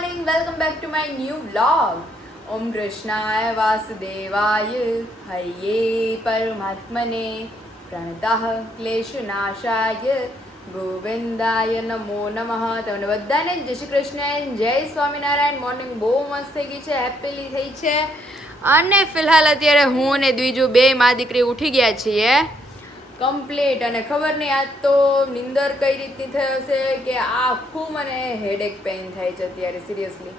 morning, welcome back to my new vlog. Om Krishnaya Vasudevaya Hariye Paramatmane Pranatah Kleshanashaya Govindaya Namo Namaha. તમને બધાને જય શ્રી કૃષ્ણ, જય Swaminarayan. Morning બહુ મસ્ત થઈ ગઈ છે, હેપીલી થઈ છે. અને ફિલહાલ અત્યારે હું ને દ્વિજુ બે મા દીકરી ઉઠી ગયા છીએ કમ્પ્લીટ. અને ખબર નહીં આજ તો નિંદર કઈ રીતની થઈ હશે કે આખું મને હેડેક પેઇન થાય છે અત્યારે સિરિયસલી.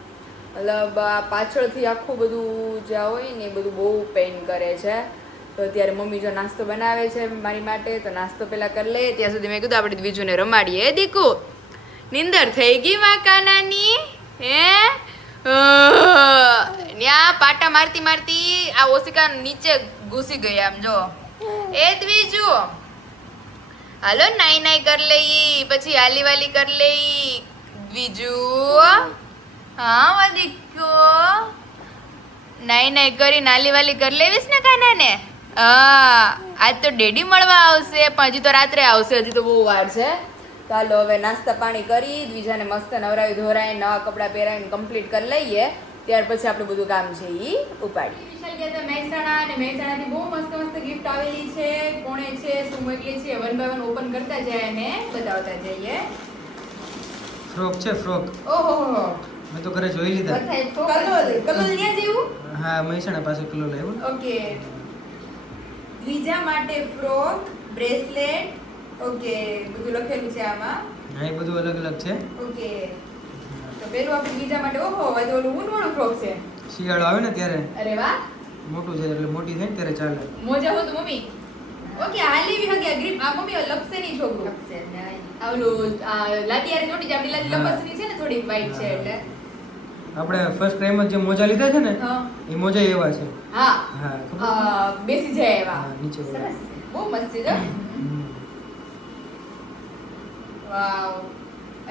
મતલબ આ પાછળથી આખું બધું જ્યાં હોય ને એ બધું બહુ પેઇન કરે છે. તો અત્યારે મમ્મી જો નાસ્તો બનાવે છે મારી માટે, તો નાસ્તો પહેલાં કરી લે. ત્યાં સુધી મેં કીધું આપણે દ્વિજુને રમાડીએ. દીકુ નિંદર થઈ ગઈ માકાનાની? હે ન્યા પાટા મારતી મારતી આ ઓશિકા નીચે ઘૂસી ગઈ. આમ જો એ દ્વિજુ હાલો નાઈ નાઈ કરી લઈ, પછી હાલી વાલી કરી લઈ. દ્વિજુ હા વદીકો નાઈ નાઈ કરી નાલી વાલી કરી લેવીશ ને કાના ને? હા આજ તો ડેડી મળવા આવશે, પણ હજી તો રાત્રે આવશે, હજી તો બહુ વાર છે. ચાલો હવે નાસ્તા પાણી કરી દ્વિજાને મસ્ત નવરાવી ધોરાય નવા કપડાં પહેરાવીને કમ્પ્લીટ કરી લઈએ. ત્યાર પછી આપણું બધું કામ છે એ ઉપાડીએ. વિશાલ ગયા હતા મહેસાણા, અને મહેસાણાથી બહુ મસ્ત મસ્ત ગિફ્ટ આવેલી છે. કોણે છે, શું મોકલી છે, વન બાય વન ઓપન કરતા જાય અને બતાવતા જઈએ. ફ્રોક છે, ફ્રોક. ઓહો મેં તો ઘરે જોઈ લીધા. કલોલ ન્યા જેવું. હા મહેસાણા પાસે કિલો લાવ્યો. ઓકે દ્વિજા માટે ફ્રોક, બ્રેસલેટ, ઓકે બધું લખેલું છે આમાં. હા એ બધું અલગ અલગ છે. ઓકે તો પેલું આપણે બીજા માટે ઓહો આ તો ઓલું ઊનવાળું ફ્રોક છે. શિયાળો આવે ને ત્યારે અરે વાહ મોટું છે, એટલે મોટી થાય ને ત્યારે ચાલે. મોજા હો તો મમ્મી. ઓકે હાલી બી હગ્યા ગ્રીપ આ મમ્મી લપસે ની છોકરો. આ ઓલું લાદીયારે ચોટી જ આપણી લાદી લપસની છે ને થોડી વાઈટ છે એટલે. આપણે ફર્સ્ટ ટાઈમ જે મોજા લીધા છે ને હા એ મોજા એવા છે. હા હા ખબર બેસી જાય એવા. હા નીચે સરસ બહુ મસ્ત છે જો. વાવ.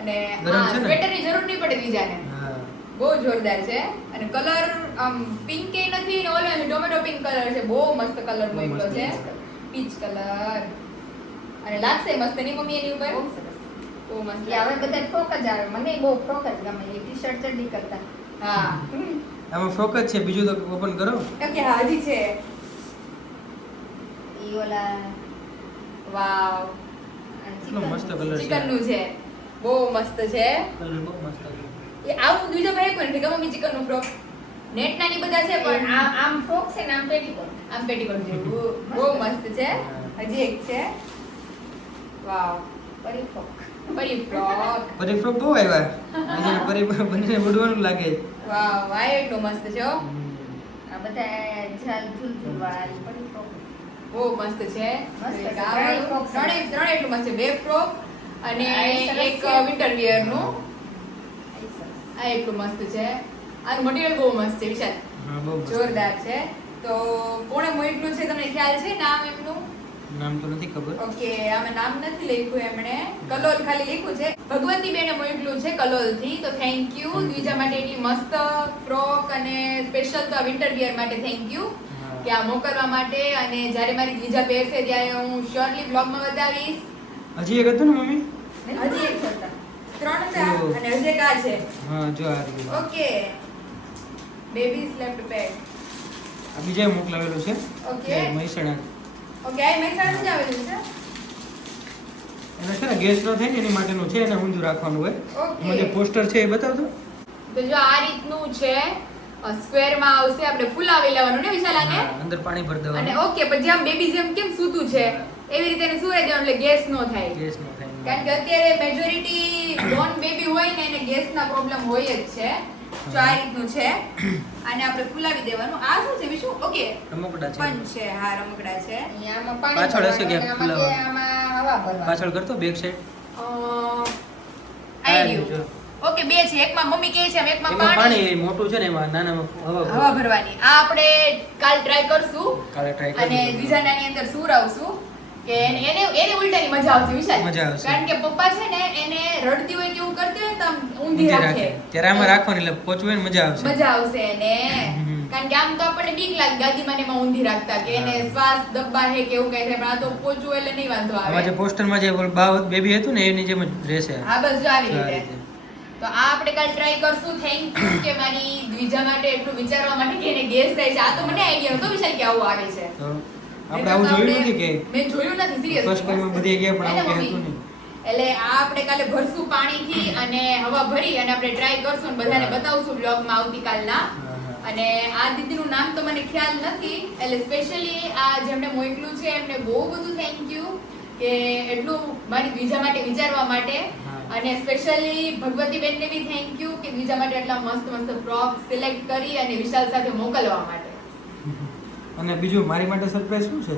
અને ગરમ છે ને? સ્વેટરની જરૂર નહીં પડે બીજાને. હા બહુ જોરદાર છે. અને કલર આમ પિંક કે નથી ને ઓલો ટોમેટો પિંક કલર છે. બહુ મસ્ત કલર બહુ મોકલો મસ્ત છે, મસ્ત. Peach colour. અને લાગશે મસ્ત ની મમ્મી એની ઉપર. બહુ સરસ. બહુ મસ્ત એ હવે બધા ફ્રોક જ આવે, મને બહુ ફ્રોક જ ગમે, એ ટી-શર્ટ ચડ્ડી કરતા. હા આમાં ફ્રોક જ છે, બીજું તો ઓપન કરો. ઓકે હા હજી છે. ઈ ઓલા વાવ કેટલો મસ્ત કલર છે. ચિકન નું છે, બહુ મસ્ત છે. કલર બહુ મસ્ત છે. એ આવું બીજો ભાઈ કોઈ નથી કે મમ્મી ચિકન નું ફ્રોક નેટ નાની બધા છે પણ પણ આમ ફ્રોક છે ને આમ પેટીકોટ. આમ પેટીકોટ જેવું બહુ મસ્ત છે. હજી એક છે. વાવ પરી ફ્રોક. પરી ફ્રોક. પરી ફ્રોક બહુ આવ્યા. અને પરી બંને ઉડવાનું લાગે. વાવ આ એટલું મસ્ત છે હો. આ બધા ઝાલ ઝૂલ વાળી પરી ફ્રોક. બહુ મસ્ત છે. મસ્ત છે. એક આ વાળું. ત્રણે એટલું મસ્ત છે. બે ફ્રોક અને આ એ સરસ એક છે. વિન્ટર વિયર નું. એ સરસ. આ એટલું મસ્ત છે. આનું મટીરિયલ બહુ મસ્ત છે વિશાલ. હા બહુ મસ્ત. જોરદાર છે. તો કોણે મોકલ્યું છે તમને ખ્યાલ છે નામ એમનું? નામ તો નથી ખબર. ઓકે આમે નામ નથી લખ્યું એમણે, કલોલ ખાલી લખ્યું છે. ભગવતી બેને મોકલ્યું છે કલોલ થી, તો થેન્ક યુ. દ્વિજા માટે એટલી મસ્ત ફ્રોક અને સ્પેશિયલ તો આ વિન્ટર વિયર માટે થેન્ક યુ કે આ મોકલવા માટે. અને જ્યારે મારી દ્વિજા પહેરશે ત્યારે હું શ્યોરલી બ્લોગમાં બતાવીશ. હજી એક હતું ને મમ્મી? હજી એક હતા, ત્રણ હતા અને હજી એક આ છે. હા જો આ રહ્યું. Okay baby slapped pad. આ બીજા મોકલાવેલું છે. ઓકે. એ મહેસાણા. ઓકે આ મહેસાણા જ આવેલું છે. એને છે ને ગેસ ન થાય ને એની માટેનું છે, એને ઊંધું રાખવાનું હોય. ઓકે. એમાં જે પોસ્ટર છે એ બતાવજો. તો જો આ રીતનું છે, સ્ક્વેર માં આવશે. આપણે ફૂલાવી લેવાનું ને વિશાલ આને. હા, અંદર પાણી ભરી અને દેવાનું. ઓકે પછી જેમ બેબી જેમ કેમ સૂતું છે એવી રીતે એને સુરાઈ દેવાનું એટલે ગેસ નો થાય. ગેસ ન થાય. કારણ કે અત્યારે મેજોરિટી ડોન બેબી હોય ને એને ગેસના પ્રોબ્લેમ હોય જ છે. જો આ રીતનું છે, આને આપણે ફૂલાવી દેવાનું. આ શું છે વિશુ? ઓકે રમકડા છે. પંચ છે. હા રમકડા છે. ઈ આમાં પાણી પાછળ હશે ભરવાનું કે અને આમાં ફુલાવાનું? આમાં હવા ભરવાની. પાછળ કરતો બેક સાઈડ. આઈ રહ્યું. ઓકે બે છે, એકમાં મમ્મી કહે છે એકમાં એમાં પાણી પાણી મોટું છે ને એમાં નાનામાં હવા ભરવાની. આ આપણે કાલ ટ્રાય કરશું કાલે ટ્રાય અને બીજા નાની અંદર સુરાવશું કે એને ઉલટાની મજા આવશે વિશાલ. મજા આવશે. કારણ કે પપ્પા છે ને એને રડતી હોય કે એવું કરતી હોય ને તો આમ ઊંધી રાખે. ત્યારે આમાં રાખવાની એટલે પોચવે ને મજા આવશે. મજા આવશે એને. કારણ કે આમ તો આપણને બીક લાગે ગાદીમાં ને એમાં ઊંધી રાખતા કે એને હા. શ્વાસ દબ્બા હે કે એવું કઈ થાય, પણ આ તો પોચવું એટલે નહીં વાંધો આમાં જે આવે. પોસ્ટરમાં જે બેબી હતું ને એની જેમ જ રહેશે. હા બસ જો આવી આ રીતે. રીતે. તો આ આપણે કાલ ટ્રાય કરશું. થેન્ક યુ કે મારી દ્વિજા માટે એટલું વિચારવા માટે કે એને ગેસ થાય છે. આ તો મને આઈડિયા નહોતો વિશાલ કે આવું આવે છે. તો આપણે આવું જોયું નથી કે મેં જોયું નથી સિરિયસ. ફર્સ્ટ ટાઈમ બધી ગયા પણ આવું કે હતું નહીં. એટલે આ આપણે કાલે ભરશું પાણીથી અને હવા ભરી અને આપણે ટ્રાય કરશું અને બધાને બતાવશું બ્લોગમાં આવતીકાલના. અને આ દીદીનું નામ તો મને ખ્યાલ નથી, એટલે સ્પેશિયલી આ જેમને મોકલ્યું છે એમને બહુ બધું થેન્ક યુ કે એટલું મારી દ્વિજા માટે વિચારવા માટે. અને સ્પેશિયલી ભગવતી બેનને બી થેન્ક યુ કે દ્વિજા માટે એટલા મસ્ત મસ્ત ફ્રોક સિલેક્ટ કરી અને વિશાલ સાથે મોકલવા માટે. અને બીજું મારી માટે સરપ્રાઈઝ શું છે?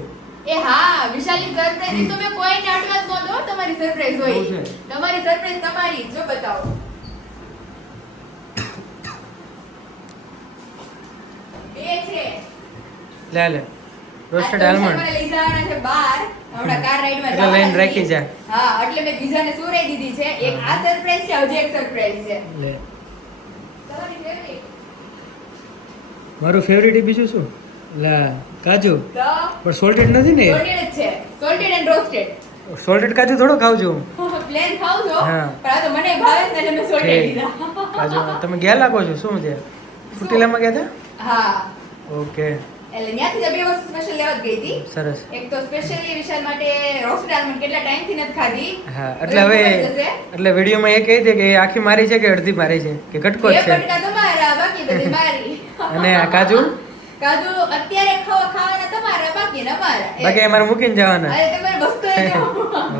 એ હા, વિશાલની સરપ્રાઈઝ તો મેં કોઈને એડવાન્સ ન દો. તમારી સરપ્રાઈઝ હોય, તમારી સરપ્રાઈઝ તમારી. જો બતાવો. એ છે લે રોસ્ટેડ આલમંડ. મને લઈ જવાના છે બહાર હમણાં કાર રાઈડમાં. એટલે લઈને રાખી જા. હા, એટલે મેં બીજાને સુરાઈ દીધી છે. એક આ સરપ્રાઈઝ છે, હજી એક સરપ્રાઈઝ છે. લે તમારી ફેવરિટ મારું ફેવરિટ બીજું શું? લા કાજુ. તો પણ સોલ્ટેડ નથી ને? સોલ્ટેડ જ છે. Salted and roasted. સોલ્ટેડ કાજુ થોડો ખાવ છો. પ્લેન ખાવ છો હા. પણ આ તો મને ભાવે છે એટલે મેં સોલ્ટેડ લીધા. કાજુ તમે ગયા લાગો છો શું છે? સુટીલામાં ગયા હતા? હા, ઓકે એટલે ત્યાંથી જ બે વસ્તુ સ્પેશિયલ લેવા જ ગઈ હતી. સરસ. એક તો સ્પેશિયલી વિશાલ માટે રોસ્ટેડ આલમંડ કેટલા ટાઈમથી નથી ખાધી. હા એટલે હવે એટલે વિડીયોમાં એ કહી દે કે એ આખી મારી છે કે અડધી મારી છે કે કટકો બે જ છે? બટકા તમારા, બાકી બધી મારી. અને આ કાજુ કાજુ અત્યારે ખાવાના તમારા, બાકી અમારા. બાકી અમારે મૂકીને જવાના. અરે તમારે વસ્તુ એ જો.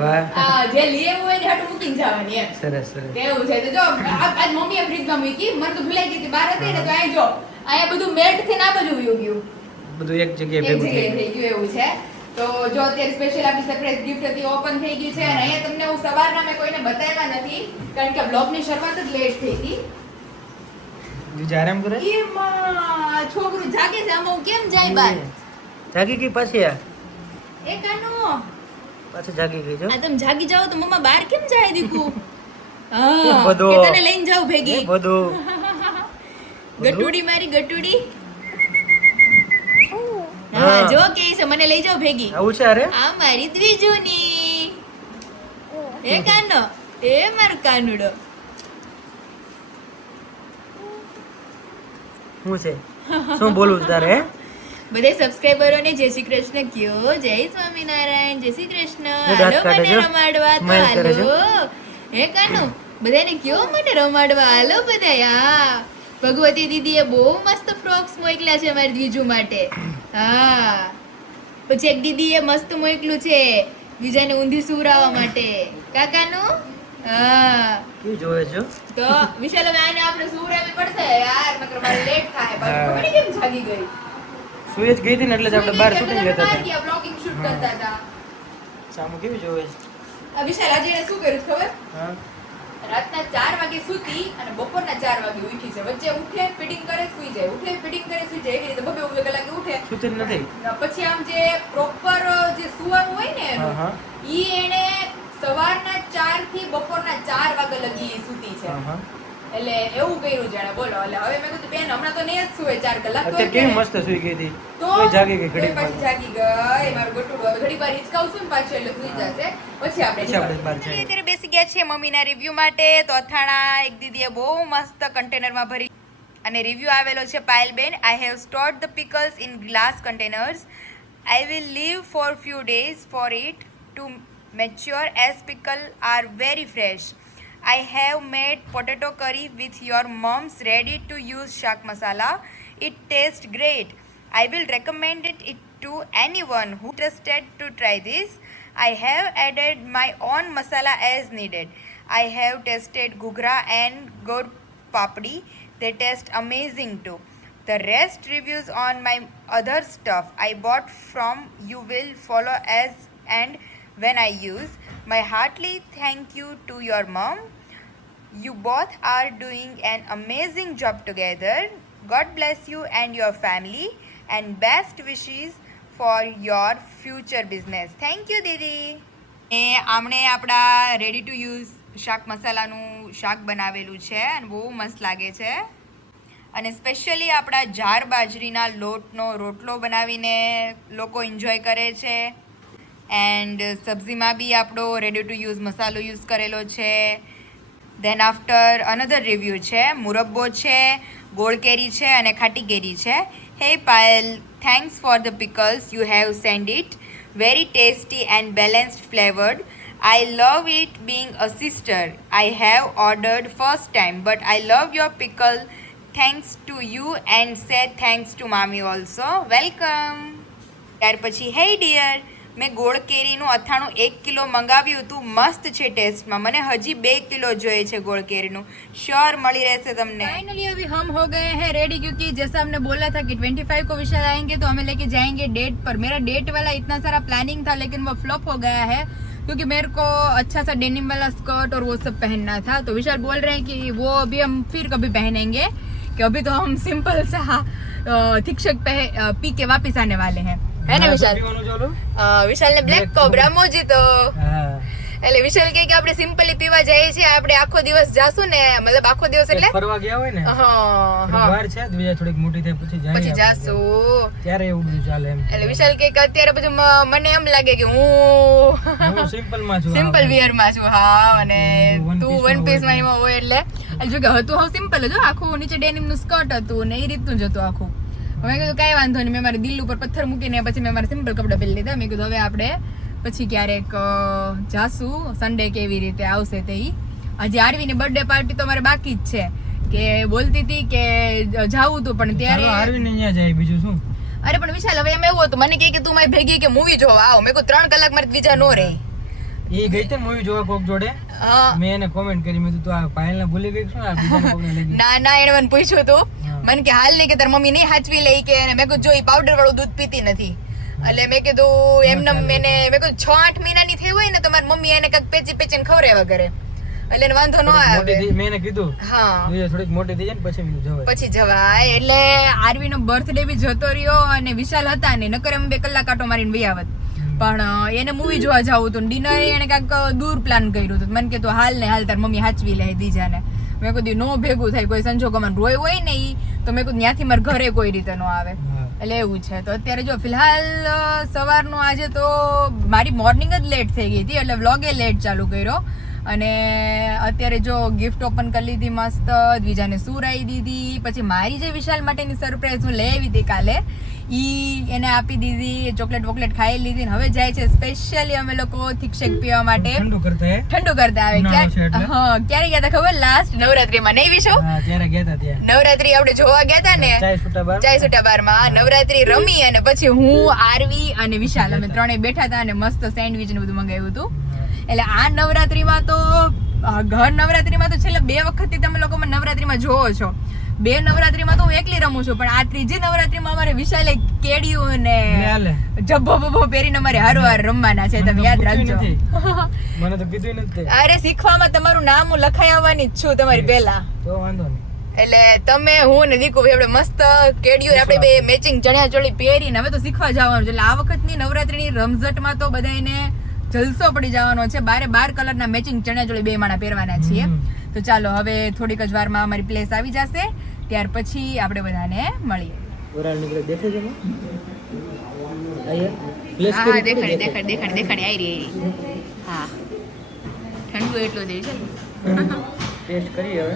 વાહ આ જે લીએ હોય ને હાટું મૂકીને જવાની એમ. સરસ સરસ. કેવું છે તો જો આજ મમ્મીએ ફ્રીજમાં મૂકી, મને તો ભૂલાઈ ગઈ હતી બહાર હતી ને તો અહીં જો અહીંયા બધું મેલ્ટ થઈને આ બધું વયું ગયું. બધું એક જગ્યાએ એક ભેગું જગ્યાએ થઈ થઈ ગયું એવું છે. તો જો અત્યારે સ્પેશિયલ આપણી સરપ્રાઈઝ ગિફ્ટ હતી ઓપન થઈ ગઈ છે. અને અહીંયા તમને હું સવારના મેં કોઈને બતાવ્યા નથી કારણ કે બ્લોગની શરૂઆત જ લેટ થઈ હતી. બીજા આરામ કરે? એમાં છોકરું જાગે છે, આમાં હું કેમ જાય બહાર? જાગી ગઈ પાછી આ એ કાનો પાછી જાગી ગઈ જો. આ તમે જાગી જાઓ તો મમ્મા બહાર કેમ જાય દીકુ? હા બધો. કે તને લઈને જાવ ભેગી. બધું ગટુડી મારી ગટુડી. હા જો કે છે મને લઈ જાવ ભેગી. આવું છે અરે આ મારી દ્વિજુની. એ કાનો એ મારો કાનુડો. શું છે શું બોલું છું તારે? બધે સબસ્ક્રાઇબરોને જય શ્રી કૃષ્ણ કયો. જય સ્વામિનારાયણ. જય શ્રી કૃષ્ણ. દાંત હાલો કાઢે મને જો. રમાડવા તો Smile કરે જો. હાલો. હે કાનુ બધાને કયો મને રમાડવા હાલો બધા. હા ભગવતી દીદીએ બહુ મસ્ત ફ્રોક્સ મોકલ્યા છે મારી દ્વિજુ માટે. હા પછી એક દીદીએ મસ્ત મોકલ્યું છે બીજાને ઊંધી સુવરાવવા માટે. કાકાનું હા શું જોવે છો? તો વિશાલ હવે આને આપણે સુવરાવવી પડશે યાર, નકર મારે લેટ થાય. પાછું ખબર નહીં કેમ જાગી ગઈ. સુઈ જ ગઈ હતી ને એટલે જ આપણે બહાર શૂટિંગ લેતા હતા. હતા બ્લોગિંગ શૂટ કરતા હતા. સામુ કેવી જોવે છે? આ વિશાલ આજે એને શું કર્યું ખબર? હા રાતના 4 વાગે સૂતી અને બપોરના 4 વાગે ઉઠી છે. વચ્ચે ઉઠે ફીડિંગ કરે સુઈ જાય, ઉઠે ફીડિંગ કરે સુઈ જાય. એવી રીતે બબે ઉભે કલાકે ઉઠે. સુતી જ નથી. પછી આમ જે પ્રોપર જે સુવાનું હોય ને એનું, હા. ઈ એને સવારના 4 થી બપોરના 4 વાગે લગી સૂતી છે. હા. એટલે એવું કર્યું જાણે બોલો. એટલે હવે મેં કીધું બેન હમણાં તો નહીં જ સુવે 4 કલાક. અત્યારે કેવી મસ્ત સુઈ ગઈ હતી. તો તોય જાગી ગઈ તોય ઘડીક પાછી વાર. જાગી ગઈ. મારું ગટુડું હવે ઘડી વાર હિચકાવશું ને પાછું એટલે સુઈ જશે. પછી આપણે બહાર જઈએ. અત્યારે બેસી ગયા છીએ મમ્મીના રિવ્યુ માટે. તો અથાણા એક દીદીએ બહુ મસ્ત કન્ટેનરમાં ભરી અને રિવ્યુ આવેલો છે પાયલબેન. I have stored the pickles in glass containers. I will leave for few days for it to mature as pickle are very fresh. I have made potato curry with your mom's ready to use shak masala. It tastes great. I will recommend it to anyone who is interested to try this. I have added my own masala as needed. I have tasted gugra and god papdi. They taste amazing too. The rest reviews on my other stuff I bought from you will follow as and when I use. My heartily thank you to your mom. You both are doing an amazing job together. God bless you and your family and best wishes for your future business. Thank you દીદી. એ આમણે આપણા ready to use શાક મસાલાનું શાક બનાવેલું છે અને બહુ મસ્ત લાગે છે. અને સ્પેશિયલી આપણા જાર બાજરીના લોટનો રોટલો બનાવીને લોકો એન્જોય કરે છે. એન્ડ સબ્જીમાં બી આપણો રેડી ટુ યુઝ મસાલો યુઝ કરેલો છે. ધેન આફ્ટર અનધર રિવ્યુ છે, મુરબ્બો છે, ગોળ કેરી છે અને ખાટી કેરી છે. હે Payal, thanks for the પિકલ્સ you have send it. Very tasty and balanced flavoured. I love it being a sister. I have ordered first time, but I love your pickle. Thanks to you and say thanks to mommy also. Welcome. ત્યાર પછી હે dear, મેં ગોળ કેરીનું અથાણું 1 kilo મંગાવ્યું હતું. મસ્ત છે ટેસ્ટમાં. મને હજી 2 કિલો જોઈએ છે ગોળ કેરીનું. શ્યોર મળી રહેશે તમને. फाइनली अभी हम हो गए हैं रेडी, क्योंकि जैसा हमने बोला था कि 25 को विशाल आएंगे तो हमें लेके जाएंगे डेट पर. मेरा डेट वाला इतना सारा प्लानिंग था लेकिन वो फ्लॉप हो गया है, क्योंकि मेरे को अच्छा सा डेनिम वाला स्कर्ट और वो सब पहनना था. तो विशाल बोल रहे हैं कि वो अभी हम फिर कभी पहनेंगे, कि अभी तो हम सिंपल सा थिक पी के वापस आने वाले हैं, है ना विशाल? વિશાલ ને બ્લેક કોબ્રા મોજીતો. એટલે વિશાલ કહે કે આપણે સિમ્પલી પીવા જઈએ છીએ, આપણે આખો દિવસ જાશું ને, મતલબ આખો દિવસ એટલે ફરવા ગયા હોય ને, હા વાર છે બીજા થોડીક મોટી થાય પછી જાશું ત્યારે એવું બધું ચાલે એમ. એટલે વિશાલ કહે કે અત્યારે પછી મને એમ લાગે કે હું સિમ્પલ માં છું, સિમ્પલ વિયર માં છું. હા, અને તું વન પીસ માં એમાં હોય એટલે જો કે હતું હાવ સિમ્પલ જ, આખું નીચે ડેનિમ નું સ્કર્ટ હતું ને એ રીતનું જ હતું આખું. મેં કીધું કાંઈ વાંધો નહીં, મેં મારા દિલ ઉપર પથ્થર મૂકીને પછી મેં મારા સિમ્પલ કપડાં પહેરી લીધા. મેં કીધું હવે આપણે પછી ક્યારેક જાશું, સન્ડે કેવી રીતે આવશે તે. હજી આરવીની બર્થડે પાર્ટી તો મારે બાકી જ છે, કે બોલતી હતી કે જાવું હતું પણ ત્યારે આરવીને અહીંયા જાય બીજું શું. અરે પણ વિશાલ હવે એમ એવું હતું, મને કહે કે તું મારી ભેગી કે મૂવી જોવા આવ. મેં કહું 3 કલાક મારે બીજા નો રહે. એ ગઈ તે મૂવી જોવા કોક જોડે, મેં એને કોમેન્ટ કરી, મેં તું આ પાયલને ભૂલી ગઈ શું, આ બીજાને કોકને લઈ ગઈ? ના એને મને પૂછ્યું હતું, મને કે હાલ નહીં કે તાર મમ્મી નહીં હાચવી લઈ કે. મેં કીધું જો એ પાવડર વાળું દૂધ પીતી નથી, એટલે મેં કીધું એમને મેં કીધું 6-8 મહિનાની થઈ હોય ને તો મારી મમ્મી એને કંઈક પેચીને ખવડાવ્યા કરે, એટલે એને વાંધો ન આવે. મેં એને કીધું હા થોડીક મોટી થઈ જાય ને પછી જવાય. એટલે આરવી નો બર્થડે બી જતો રહ્યો અને વિશાલ હતા ને, નકર એમ 2 કલાક આટો મારીને વહી આવત. પણ એને મૂવી જોવા જવું હતું, ડિનર એને કાંઈક દૂર પ્લાન કર્યું હતું. મને કીધું હાલ ને હાલ તાર મમ્મી હાચવી લે દીજાને. મેં કીધું નો ભેગું થાય, કોઈ સંજોગોમાં રોય હોય ને ઈ તો મેં કીધું ત્યાંથી મારા ઘરે કોઈ રીતે નો આવે, એટલે એવું છે. તો અત્યારે જો ફિલહાલ સવારનો આજે તો મારી મોર્નિંગ જ લેટ થઈ ગઈ હતી, એટલે વ્લોગે લેટ ચાલુ કર્યો. અને અત્યારે જો ગિફ્ટ ઓપન કરી લીધી મસ્ત, દ્વિજાને સુરાઈ દીધી. પછી મારી જે વિશાલ માટેની સરપ્રાઈઝ હું લઈ આવી હતી કાલે, ઈ એને આપી દીધી. ચોકલેટ વોકલેટ ખાઈ લીધી ને હવે જાય છે સ્પેશિયલી અમે લોકો થિક શેક પીવા માટે. ઠંડુ કરતા આવે. ક્યારે ગયા હતા ખબર? લાસ્ટ નવરાત્રીમાં નહીં વિશો? ત્યારે ગયા હતા. ત્યાં નવરાત્રી આપણે જોવા ગયા હતા ને, ચાય સુટા બારમાં નવરાત્રી રમી અને પછી હું, આરવી અને વિશાલ અમે ત્રણેય બેઠા હતા અને મસ્ત સેન્ડવિચ ને બધું મંગાવ્યું હતું. એટલે આ નવરાત્રીમાં તો ઘર નવરાત્રીમાં તો છેલ્લે 2 વખતથી તમે લોકો મને નવરાત્રીમાં જોવો છો. 2 નવરાત્રીમાં તો હું એકલી રમું છું, પણ આ ત્રીજી નવરાત્રીમાં અમારે વિશાલે કેડિયું ને જબ્બો બબ્બો પહેરીને અમારે હારોહાર રમવાના છે. તમે યાદ રાખજો. મને તો કીધું નથી. અરે શીખવામાં તમારું નામ હું લખાઈ આવવાની જ છું તમારી પહેલા, તો વાંધો નહીં. એટલે તમે હું ને દીકુ આપણે મસ્ત કેડિયું આપણે બે મેચિંગ ચણિયા ચોળી પહેરીને હવે તો શીખવા જવાનું છે. એટલે આ વખતની નવરાત્રીની રમઝટમાં તો બધાને જલસો પડી જવાનો છે. 12 કલરના મેચિંગ ચણિયાચોળી 2 માણા પહેરવાના છીએ. તો ચાલો હવે થોડીક જ વારમાં અમારી પ્લેસ આવી જશે, ત્યાર પછી આપણે બધાને મળીએ. વરાળ નીકળે દેખે છે ને? હા દેખાડી આવી રહી. હા ઠંડુ એટલું દેવી છે. ટેસ્ટ કરી હવે.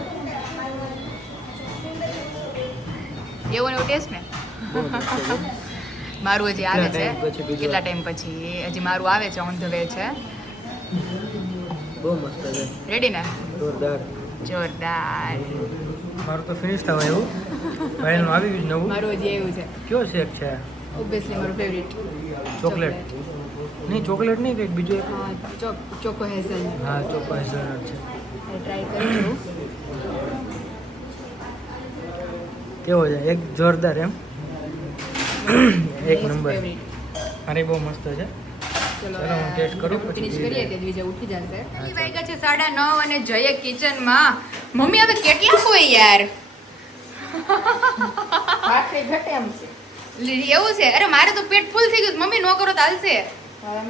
એવો ને ટેસ્ટ ને મારું હજી આવે છે કેટલા ટાઈમ પછી, હજી મારું આવે છે, ઓન ધ વે છે. બહુ મસ્ત છે. રેડી ને? જોરદાર. મારું તો ફિનિશ થવા એવું. ભાઈનું આવી ગયું નવું. મારું હજી એવું છે. કયો શેક છે? ઓબ્વિયસલી મારું ફેવરિટ ચોકલેટ. નહીં ચોકલેટ નહીં, કંઈક બીજું એક. હા ચોકો હેઝલ. હા ચોકો હેઝલ છે. ટ્રાય કરી જોઉં કેવો છે. એક જોરદાર એમ, એક નંબર. અરે બહુ મસ્ત છે. ચલો હું ટેસ્ટ કરું પછી ફિનિશ કરીએ કે બીજા ઉઠી જશે. વાગ્યા છે 9:30 અને જઈએ કિચનમાં. મમ્મી હવે કેટલા હોય યાર? ભાખરી ઘટે એમ છે. એવું છે? અરે મારે તો પેટ ફૂલ થઈ ગયું. મમ્મી નો કરો તો હાલશે.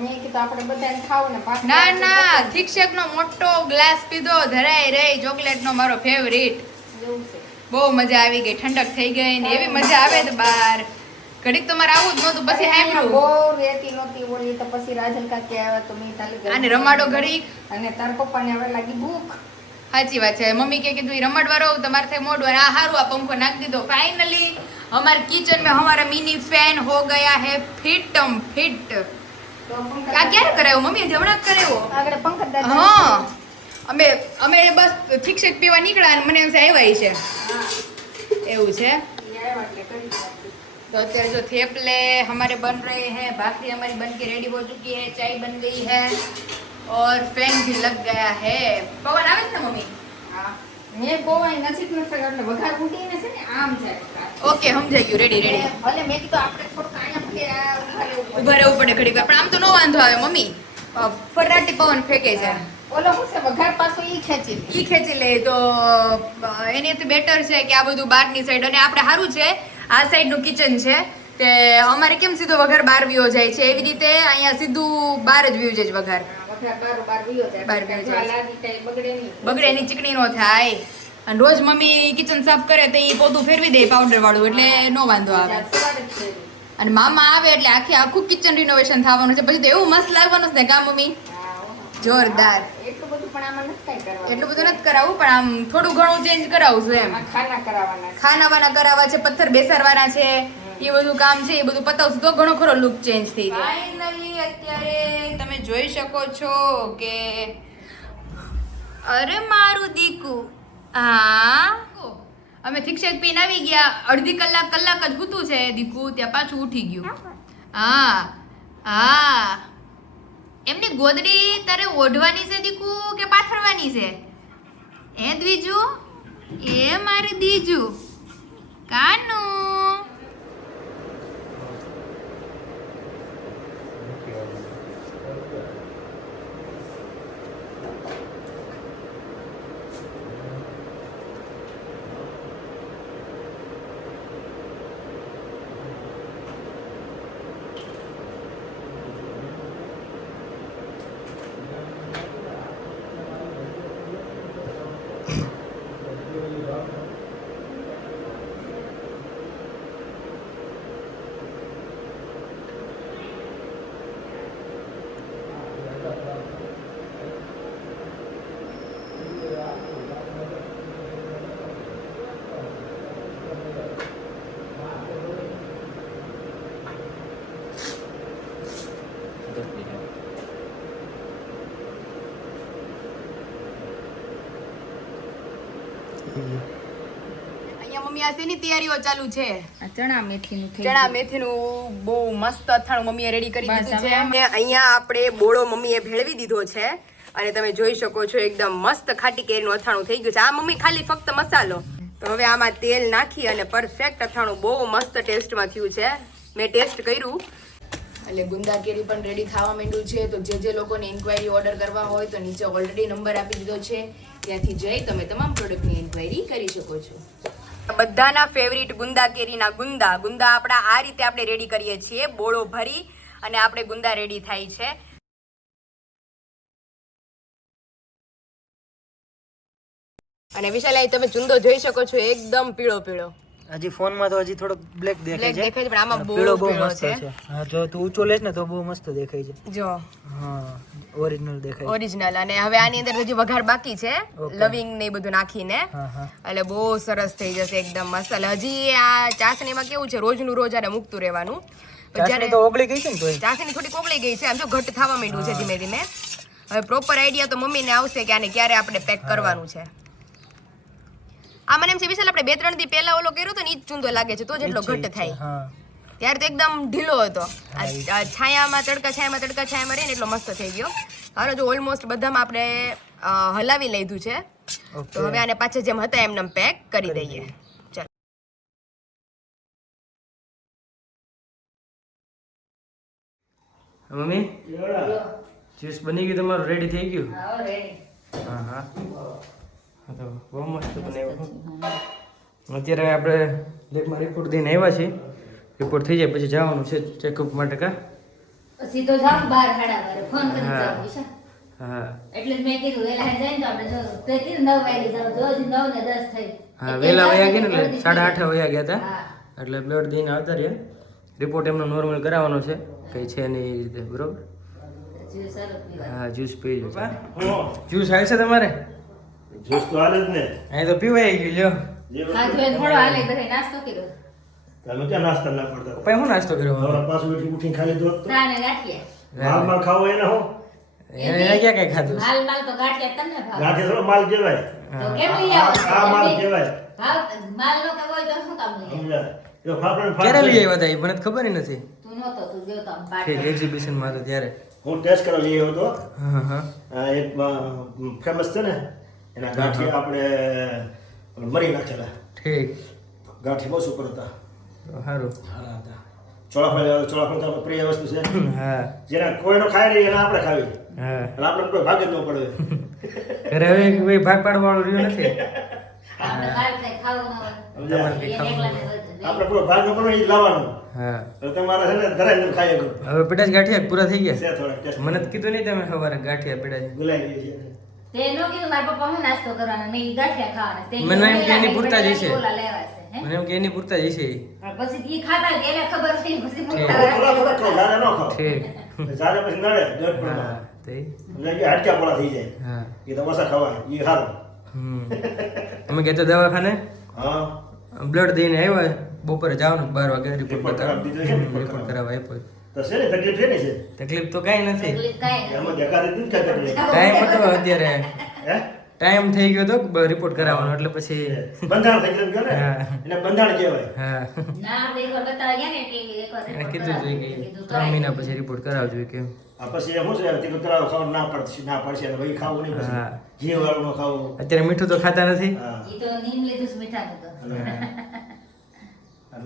મેં કીધું આપણે બધાને ખાવું ને ભાખરી. ના થિક શેક નો મોટો ગ્લાસ પીધો, ધરાઈ રહી. ચોકલેટ નો મારો ફેવરિટ. એવું છે. બહુ મજા આવી ગઈ, ઠંડક થઈ ગઈ ને એવી મજા આવે તો બહાર. ઘડીક તો મારે આવું જ નહોતું, પછી સાંભળ્યું બહુ રહેતી નહોતી ઓલી, તો પછી રાજલ કાકી આવ્યા તો મેં તાલી આને રમાડો ઘડીક. અને તાર પપ્પાને હવે લાગી ભૂખ. સાચી વાત છે. મમ્મી કે તું રમડવા રહો તમારે થાય મોડું અને આ હારું આ પંખો નાખી દીધો. ફાઇનલી हमारे किचन में हमारा मिनी फैन हो गया है फिटम फिट. આ ક્યારે કરાયો મમ્મી? જમણા કરાયો. આગળ પંકજ દાદા. હા અમે બસ ઠીક પીવા નીકળ્યા અને મને એમ છે આવ્યા છે એવું છે. तो અત્યારે जो थेपले हमारे बन रहे हैं, भाखरी हमारी बन के रेडी हो चुकी है, चाय बन गई है और फैन भी लग गया है. पवन આવે છે ને મમ્મી? હા મેં બોવાય નજીક ન સગા એટલે વઘાર ઉડીને છે ને આમ જાય. ઓકે સમજાઈ ગયું. રેડી ભલે મેં કીધું આપણે થોડું કાયા ઉભા રહેવું પડે ઘડીક વાર. પણ આમ તો નો વાંધો આવે મમ્મી. ફરાટી પવન ફેંકે છે. ઓલો શું છે વઘાર પાછો ઈ ખેંચી લે તો એનાથી બેટર છે કે આ બધું બહારની સાઈડ. અને આપણે સારું છે આ સાઈડનું કિચન છે તે અમારે કેમ સીધો વઘાર બહાર વ્યો જાય છે એવી રીતે અહીંયા સીધું બહાર જ વ્યું જાય વઘાર. બગડે ની ચીકણી નો થાય. અને રોજ મમ્મી કિચન સાફ કરે તો એ પોતું ફેરવી દે પાવડર વાળું એટલે નો વાંધો આવે. અને મામા આવે એટલે આખું કિચન રિનોવેશન થવાનું છે. પછી તો એવું મસ્ત લાગવાનું છે ને કા મમ્મી? જોરદાર. એટલું બધું નથી કરાવવું પણ આમ થોડું ઘણું ચેન્જ કરાવું છે એમ. ખાનાવાના કરાવવા છે, પથ્થર બેસાડવાના છે, એ બધું કામ છે. એ બધું પતાવશું તો ઘણો ખરો લુક ચેન્જ થઈ જાય. ફાઇનલી અત્યારે તમે જોઈ શકો છો કે અરે મારું દીકુ હા અમે ઠીક પીને આવી ગયા. અડધી કલાક જ હૂતું છે દીકુ, ત્યાં પાછું ઉઠી ગયું. હા એમની ગોદડી તારે ઓઢવાની છે દીકુ કે પાથરવાની છે? એ દ્વીજુ એ મારી દીજુ કાનું. અહીંયા મમ્મી આ શેની તૈયારીઓ ચાલુ છે? ચણા મેથીનું બહુ મસ્ત અથાણું મમ્મીએ રેડી કરી દીધું છે. અને અહીંયા આપણે બોળો મમ્મીએ ભેળવી દીધો છે અને તમે જોઈ શકો છો એકદમ મસ્ત ખાટી કેરીનું અથાણું થઈ ગયું છે. આ મમ્મી ખાલી ફક્ત મસાલો. તો હવે આમાં તેલ નાખી અને પરફેક્ટ અથાણું બહુ મસ્ત ટેસ્ટમાં થયું છે. મેં ટેસ્ટ કર્યું એટલે ગુંદા કેરી પણ રેડી થવા માંડ્યું છે. તો જે લોકોને ઇન્ક્વાયરી ઓર્ડર કરવા હોય તો નીચે ઓલરેડી નંબર આપી દીધો છે, ત્યાંથી જઈ તમે તમામ પ્રોડક્ટની ઇન્ક્વાયરી કરી શકો છો. બધાના ફેવરિટ ગુંદા કેરીના ગુંદા આપણા આ રીતે આપણે રેડી કરીએ છીએ. બોળો ભરી અને આપણે ગુંદા રેડી થાય છે. અને વિશાલાઈ તમે ચુંદો જોઈ શકો છો એકદમ પીળો. હજી ફોનમાં તો હજી થોડો બ્લેક દેખાય છે પણ આમાં પીળો બહુ મસ્ત છે. હા જો તું ઊંચો લેશ ને તો બહુ મસ્ત દેખાય છે. જો હા ઓરિજિનલ દેખાય. ઓરિજિનલ. અને હવે આની અંદર હજી વઘાર બાકી છે લવિંગ ને બધું નાખીને. એટલે બહુ સરસ થઈ જશે એકદમ મસ્ત. એટલે હજી આ ચાસણીમાં કેવું છે રોજનું રોજ આને મૂકતું રહેવાનું. ચાસણી તો ઓગળી ગઈ છે ને? તો ચાસણી થોડીક ઓગળી ગઈ છે. આમ જો ઘટ થવા માંડ્યું છે ધીમે ધીમે. હવે પ્રોપર આઈડિયા તો મમ્મીને આવશે કે આને ક્યારે આપણે પેક કરવાનું છે. આ મને એમ છે વિશાલ આપણે 2-3 દી પહેલા ઓલો કર્યો તો ને ઈ જ ચૂંદો લાગે છે તો જેટલો ઘટ થાય. ત્યારે તો એકદમ ઢીલો હતો. છાયામાં તડકા રહીને એટલો મસ્ત થઈ ગયો. હવે જો ઓલમોસ્ટ બધામાં આપણે હલાવી લીધું છે. તો હવે આને પાછા જેમ હતા એમને પેક કરી દઈએ. ચાલો મમ્મી જ્યુસ બની ગયું તમારું? રેડી થઈ ગયું? હા તો બહુ મસ્ત બનાવ્યું. અત્યારે આપણે લેબમાં રિપોર્ટ દઈને આવ્યા છીએ. રિપોર્ટ થઈ જાય પછી જવાનું છે ચેકઅપ માટે. કા સીધો જાવ 12:30 ફોન કરી જાવ વિશા. હા એટલે મેં કીધું વેલા જઈને તો આપણે જો તે કીધું 9 વાગે જાવ. જો 9 ને 10 થઈ. હા વેલા વયા ગયા ને એટલે 8:30 વયા ગયા હતા. એટલે બ્લડ દઈને આવતા રહ્યા. રિપોર્ટ એમનો નોર્મલ કરાવવાનો છે, કઈ છે નહીં એ રીતે. બરોબર? હા જ્યુસ પી લો. જ્યુસ આવે છે તમારે? જ્યુસ તો હાલે જ ને. અહીં તો પીવાઈ ગયું લ્યો. જે વસ્તુ ખાધું એને થોડો હાલે બધા નાસ્તો કર્યો તમે ક્યાં નાસ્તા ના પડતા? પછી શું નાસ્તો કર્યો હવે પાછું ઉઠીને ખાઈ લીધું હોત તો. ચા ને ગાંઠિયા માલ ખાવો એને હો. એને ક્યાં કઈ ખાધું માલ તો ગાંઠિયા તમને ભાવે ગાંઠે થોડો માલ કહેવાય. તો કેમ લઈ આવો આ માલ કહેવાય. ભાવ માલ નો કે હોય તો શું કામ લઈ આવો? સમજ્યા? એ ફાફડા ને ક્યારે લઈ ફાફડા. આવ્યા હતા એ મને તો ખબર નથી. તું નહોતો તું ગયો તો આમ ઠીક પાટણ એક્ઝિબિશનમાં તો ત્યારે. હું ટેસ્ટ કરવા લઈ આવ્યો હતો. હા હા એક ફેમસ છે ને એના ગાંઠિયા આપણે મરી નાખેલા. ઠીક ગાંઠિયા બહુ સુપર હતા. તો સારું. સારા હતા. ચોળાફળી તો આપણી પ્રિય વસ્તુ છે. હા જેને કોઈનો ખાય નહીં એને આપણે ખાવી. હા અને આપણે કોઈ ભાગ જ ન પડે. ઘરે હવે કોઈ ભાગ પાડવાળો રહ્યો નથી. આપણે બહાર કઈ ખાવું ન હોય સમજ્યા? એ એકલાને હોય. આપણે કોઈ ભાગ ન પડે એ જ લાવવાનું. હા એટલે તમારે છે ને ઘરે જ ખાઈ શકો. હવે પેટા જ ગાંઠિયા પૂરા થઈ ગયા. છે થોડાક ટેસ્ટ. મને તો કીધું નહીં તમે સવારે ગાંઠિયા પેટા જ. ગુલાઈ ગઈ છે. તે નો કીધું મારા પપ્પા હું નાસ્તો કરવાનો મેં ઈ ગાંઠિયા ખાવાના તે મને એમ કે એની પૂરતા જ હશે. ઓલા લેવા છે હે મને એમ કે એની પૂરતા જ હશે ઈ. પણ પછી ઈ ખાતા કે એને ખબર છે પછી ઠીક. થોડા થોડા ખાઓ, જાડે ન ખાઓ. ઠીક જાડે પછી નડે દોઢ હા પડમાં. તે એટલે કે હાડક્યા પોળા થઈ જાય. હા એ તો ઓછા ખવાય એ સારું. અમે ગયા તો દવાખાને હા બ્લડ દઈને આવ્યા બપોરે જવાનું 12 વાગે રિપોર્ટ રિપોર્ટ કરાવી દીધો છે ને, રિપોર્ટ રિપોર્ટ કરાવવા આપ્યો. તો છે ને તકલીફ છે ને છે. તકલીફ તો કાંઈ નથી. તકલીફ કાંઈ નથી. એમાં દેખાતી જ નથી કાંઈ તકલીફ. ટાઈમ હતો અત્યારે હે? ટાઈમ થઈ ગયો હતો રિપોર્ટ કરાવવાનો એટલે પછી બંધાણ થઈ ગયું ને હા. એને બંધાણ કહેવાય. હા ના આપણે એકવાર બતાવવા ગયા ને એટલે એકવાર એને report કીધું કરાવી જોઈએ કે કીધું 3 કરાવી. મહિના પછી રિપોર્ટ કરાવજો કે આ પછી એમ શું છે તીખું તળાવ ખાવાનું ના પડશે એટલે ભાઈ ખાવું નહીં પછી હા. ઘી વાળું ન ખાવું. અત્યારે મીઠું તો ખાતા નથી. હા. ઈ તો નીમ લીધું છે મીઠાનું તો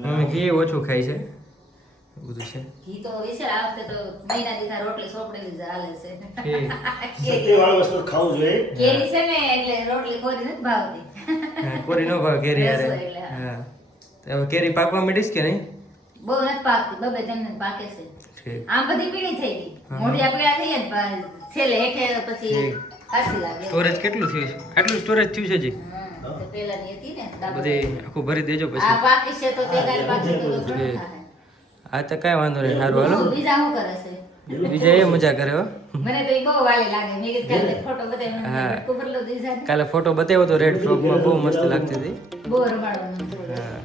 મમ્મી ઘી ઓછું ખાય છે એવું બધું છે. ઘી તો વિશાળ આ વખતે તો મહિના દીધા રોટલી સોપડેલી જ હાલે છે ઠીક. સત્ય વાળું વસ્તુ ખાવું જોઈએ. કેરી છે ને એટલે રોટલી કોરી નથી ભાવતી હા, કોરી નો ભાવ કેરી યારે. રસો એટલે હા. હા તો હવે કેરી પાકવા માંડીશ કે નહીં? બહુ નથી પાકતી બબે જણને પાકે છે ઠીક. આમ બધી પીળી થઈ ગઈ હા. મોઢિયા પીળા થઈ ગયા ને છેલ્લે હેઠે પછી ઠીક. કાશી લાગે સ્ટોરેજ કેટલું થયું છે? આટલું સ્ટોરેજ થયું છે જી? તો પેલાની હતી ને ડાબા બધી આખું ભરી દેજો આ પછી. પાકી છે તો તે કાલે પાકી તો ઘણું ઠીક. થાય. આ તો કાંઈ વાંધો નહીં સારું હાલો. બીજા શું કરે છે બીજા એ મજા કરે હો. મને તો ઈ બહુ વાલી લાગે મેં કીધું કાલે ફોટો બતાવ્યો મને હા. ખબર લો દીધા કાલે ફોટો બતાવ્યો તો રેડ ફ્રોકમાં બહુ મસ્ત લાગતી હતી. બહુ રમાડવાનું હા